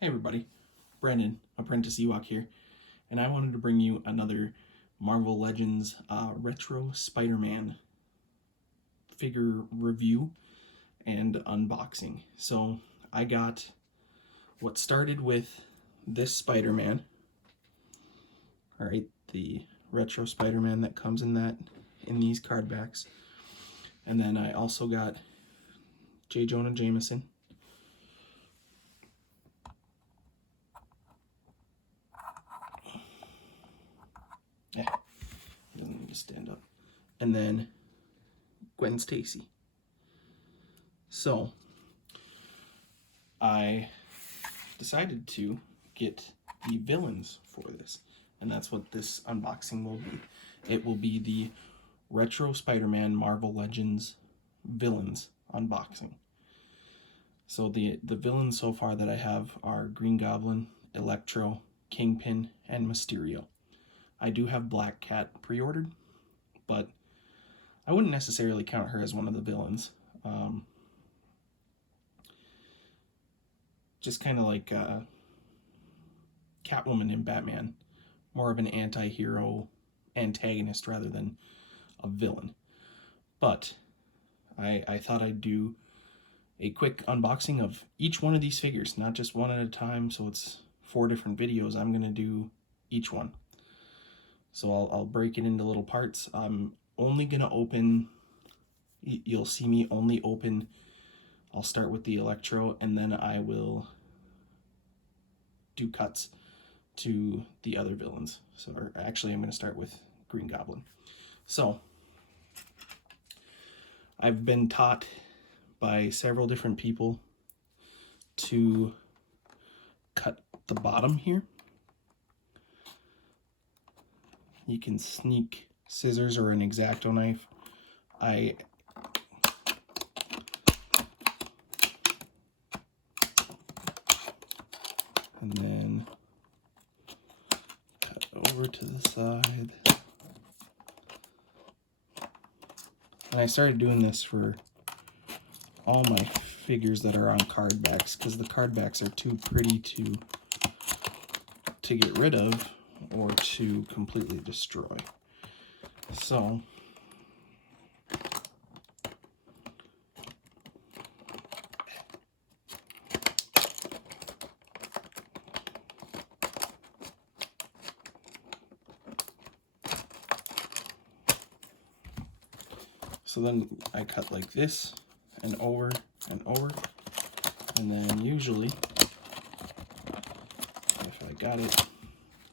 Hey everybody, Brandon, ApprenticeEwok here, and I wanted to bring you another Marvel Legends Retro Spider-Man figure review and unboxing. So I got what started with this Spider-Man, alright, the Retro Spider-Man that comes in these card backs, and then I also got J. Jonah Jameson. Yeah, he doesn't need to stand up. And then Gwen Stacy. So I decided to get the villains for this, and that's what this unboxing will be. It will be the Retro Spider-Man Marvel Legends villains unboxing. So the villains so far that I have are Green Goblin, Electro, Kingpin, and Mysterio. I do have Black Cat pre-ordered, but I wouldn't necessarily count her as one of the villains. Just kind of like Catwoman in Batman, more of an anti-hero antagonist rather than a villain. But I thought I'd do a quick unboxing of each one of these figures, not just one at a time, so it's 4 different videos. I'm going to do each one. So I'll break it into little parts. I'm only going to open, you'll see me only open, I'll start with the Electro, and then I will do cuts to the other villains. So actually I'm going to start with Green Goblin. So I've been taught by several different people to cut the bottom here. You can sneak scissors or an X-Acto knife. And then cut over to the side. And I started doing this for all my figures that are on card backs, because the card backs are too pretty to get rid of or to completely destroy. So then I cut like this and over and over, and then usually, if I got it,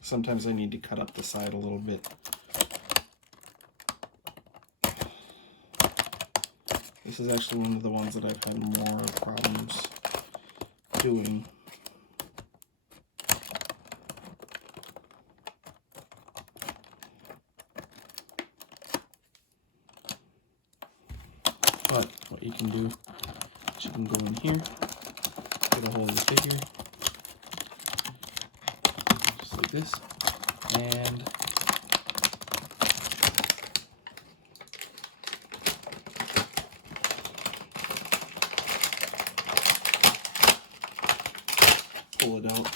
sometimes I need to cut up the side a little bit. This is actually one of the ones that I've had more problems doing. But what you can do is you can go in here, get a hold of the figure, just like this, and pull it out.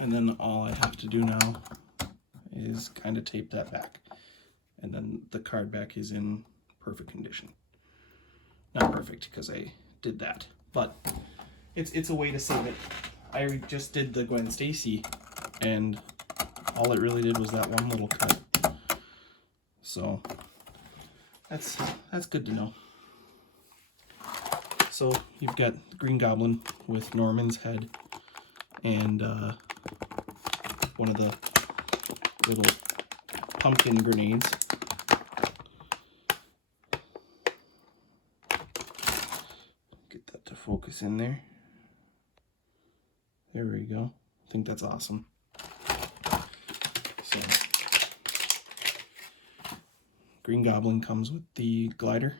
And then all I have to do now is kind of tape that back, and then the card back is in perfect condition. Not perfect because I did that, but it's a way to save it. I just did the Gwen Stacy, and all it really did was that one little cut. So that's good to know. So you've got Green Goblin with Norman's head and one of the little pumpkin grenades. Get that to focus in there. There we go. I think that's awesome. So Green Goblin comes with the glider.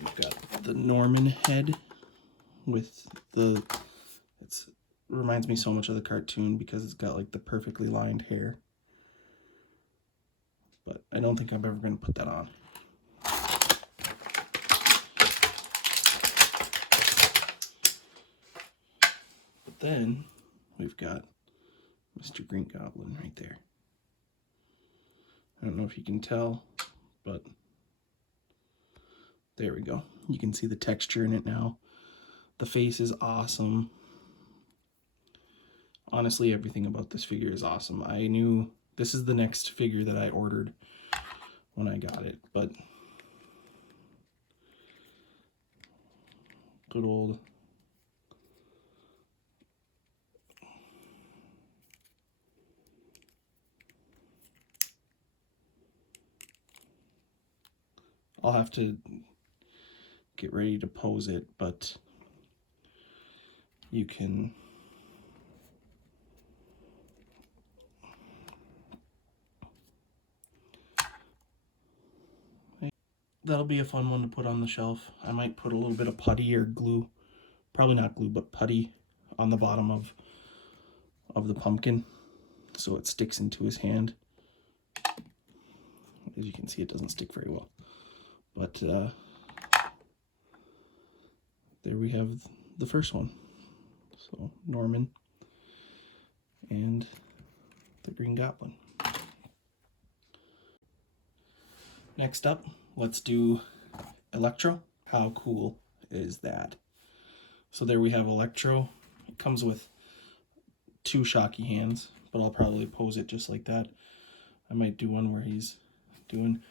We've got the Norman head with the, it reminds me so much of the cartoon because it's got like the perfectly lined hair. But I don't think I'm ever going to put that on. But then we've got Mr. Green Goblin right there. I don't know if you can tell, but there we go. You can see the texture in it now. The face is awesome. Honestly, everything about this figure is awesome. I knew this is the next figure that I ordered when I got it, but good old I'll have to get ready to pose it, but you can that'll be a fun one to put on the shelf. I might put a little bit of putty or glue, probably not glue, but putty on the bottom of the pumpkin so it sticks into his hand. As you can see, it doesn't stick very well. But there we have the first one. So Norman and the Green Goblin. Next up, let's do Electro. How cool is that? So there we have Electro. It comes with 2 shocky hands, but I'll probably pose it just like that. I might do one where he's doing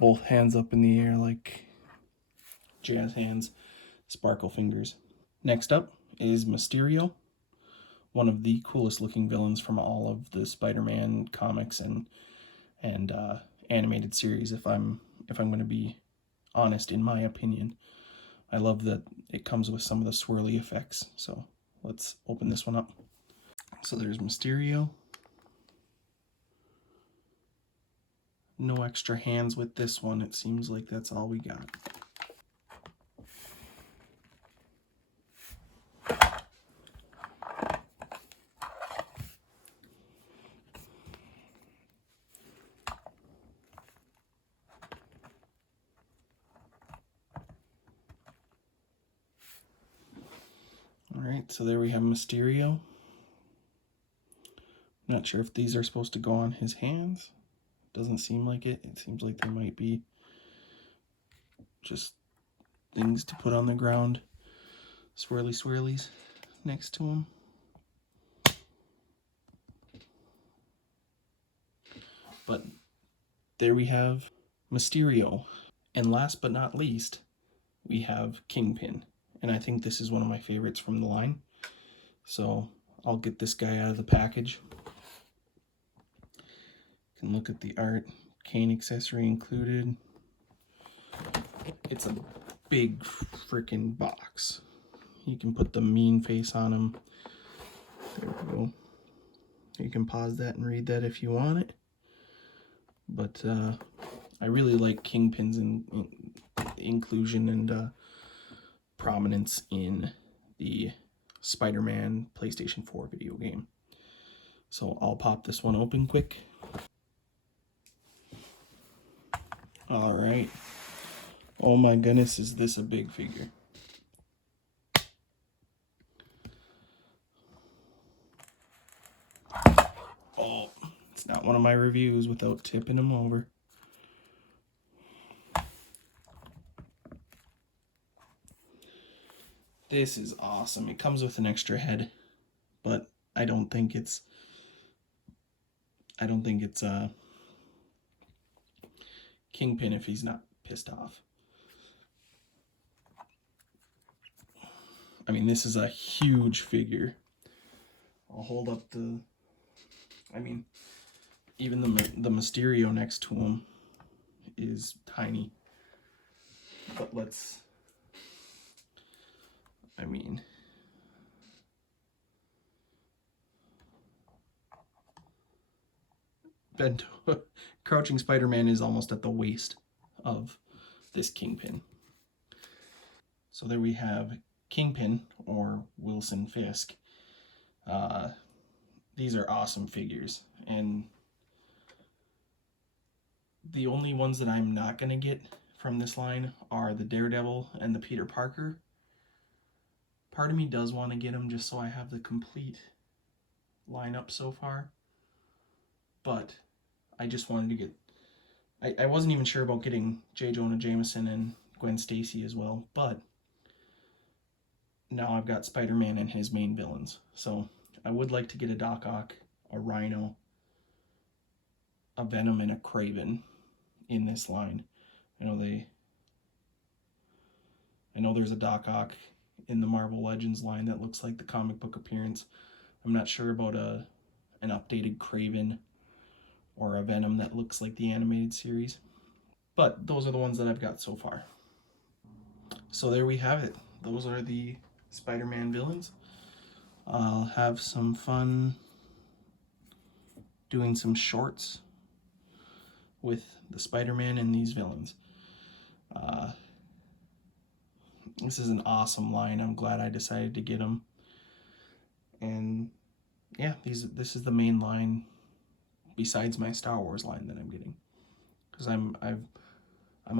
both hands up in the air like jazz hands, sparkle fingers. Next up is Mysterio, one of the coolest looking villains from all of the Spider-Man comics and animated series. If I'm going to be honest, in my opinion, I love that it comes with some of the swirly effects. So let's open this one up. So there's Mysterio. No extra hands with this one. It seems like that's all we got. Alright, so there we have Mysterio. Not sure if these are supposed to go on his hands. Doesn't seem like it. It seems like there might be just things to put on the ground. Swirly swirlies next to him. But there we have Mysterio. And last but not least, we have Kingpin. And I think this is one of my favorites from the line. So I'll get this guy out of the package. You can look at the art. Cane accessory included. It's a big freaking box. You can put the mean face on him. There we go. You can pause that and read that if you want it. But I really like Kingpin's inclusion and prominence in the Spider-Man PlayStation 4 video game. So I'll pop this one open quick. All right. Oh my goodness, is this a big figure? Oh, it's not one of my reviews without tipping him over. This is awesome. It comes with an extra head, but I don't think it's Kingpin if he's not pissed off. I mean, this is a huge figure. I'll hold up the, I mean, even the Mysterio next to him is tiny. But let's, I mean, Crouching Spider-Man is almost at the waist of this Kingpin. So there we have Kingpin, or Wilson Fisk. These are awesome figures, and the only ones that I'm not going to get from this line are the Daredevil and the Peter Parker. Part of me does want to get them just so I have the complete lineup so far, but I just wanted to get... I wasn't even sure about getting J. Jonah Jameson and Gwen Stacy as well, but now I've got Spider-Man and his main villains. So I would like to get a Doc Ock, a Rhino, a Venom, and a Kraven in this line. I know there's a Doc Ock in the Marvel Legends line that looks like the comic book appearance. I'm not sure about an updated Kraven or a Venom that looks like the animated series. But those are the ones that I've got so far. So there we have it. Those are the Spider-Man villains. I'll have some fun doing some shorts with the Spider-Man and these villains. This is an awesome line. I'm glad I decided to get them. And yeah, this is the main line besides my Star Wars line that I'm getting, because I'm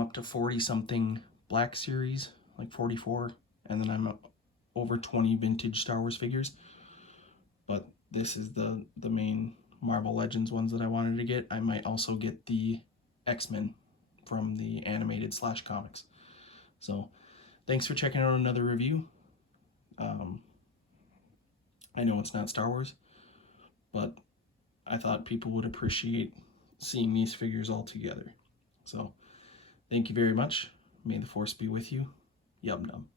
up to 40 something Black Series, like 44, and then I'm over 20 vintage Star Wars figures. But this is the main Marvel Legends ones that I wanted to get. I might also get the X-Men from the animated / comics. So thanks for checking out another review. I know it's not Star Wars, but I thought people would appreciate seeing these figures all together. So thank you very much. May the Force be with you. Yum num.